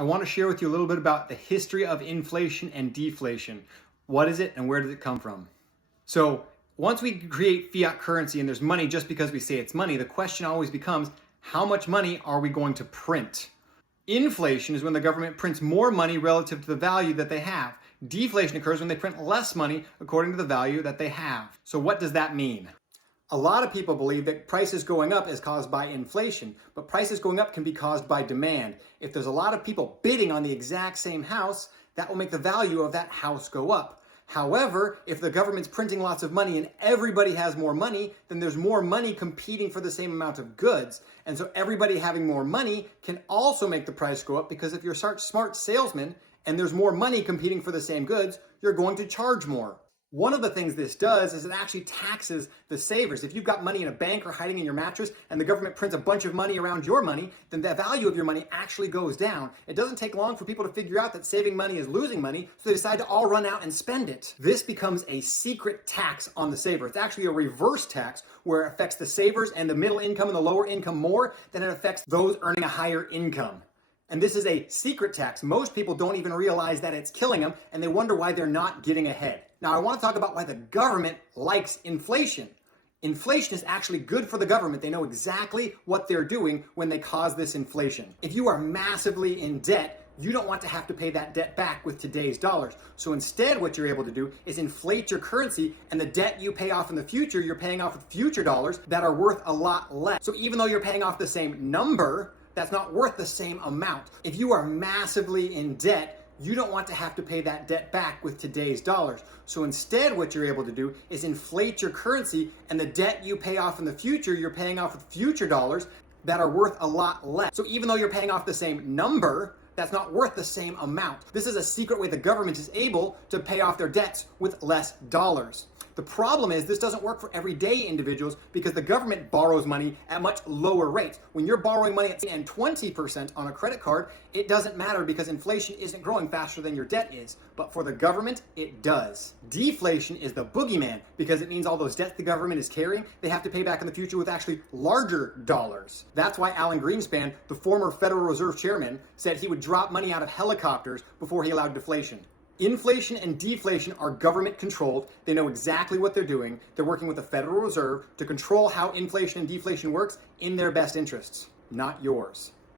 I want to share with you a little bit about the history of inflation and deflation. What is it and where does it come from? So once we create fiat currency and there's money just because we say it's money, the question always becomes, how much money are we going to print? Inflation is when the government prints more money relative to the value that they have. Deflation occurs when they print less money according to the value that they have. So what does that mean? A lot of people believe that prices going up is caused by inflation, but prices going up can be caused by demand. If there's a lot of people bidding on the exact same house, that will make the value of that house go up. However, if the government's printing lots of money and everybody has more money, then there's more money competing for the same amount of goods. And so everybody having more money can also make the price go up, because if you're a smart salesman and there's more money competing for the same goods, you're going to charge more. One of the things this does is it actually taxes the savers. If you've got money in a bank or hiding in your mattress and the government prints a bunch of money around your money, then the value of your money actually goes down. It doesn't take long for people to figure out that saving money is losing money, so they decide to all run out and spend it. This becomes a secret tax on the saver. It's actually a reverse tax where it affects the savers and the middle income and the lower income more than it affects those earning a higher income. And this is a secret tax. Most people don't even realize that it's killing them, and they wonder why they're not getting ahead. Now, I want to talk about why the government likes inflation. Inflation is actually good for the government. They know exactly what they're doing when they cause this inflation. If you are massively in debt, you don't want to have to pay that debt back with today's dollars. So instead, what you're able to do is inflate your currency, and the debt you pay off in the future, you're paying off with future dollars that are worth a lot less. So even though you're paying off the same number, that's not worth the same amount. If you are massively in debt, you don't want to have to pay that debt back with today's dollars. So instead, what you're able to do is inflate your currency, and the debt you pay off in the future, you're paying off with future dollars that are worth a lot less. So even though you're paying off the same number, that's not worth the same amount. This is a secret way the government is able to pay off their debts with less dollars. The problem is this doesn't work for everyday individuals, because the government borrows money at much lower rates. When you're borrowing money at 20% on a credit card, it doesn't matter because inflation isn't growing faster than your debt is. But for the government, it does. Deflation is the boogeyman, because it means all those debts the government is carrying, they have to pay back in the future with actually larger dollars. That's why Alan Greenspan, the former Federal Reserve chairman, said he would drop money out of helicopters before he allowed deflation. Inflation and deflation are government controlled. They know exactly what they're doing. They're working with the Federal Reserve to control how inflation and deflation works in their best interests, not yours.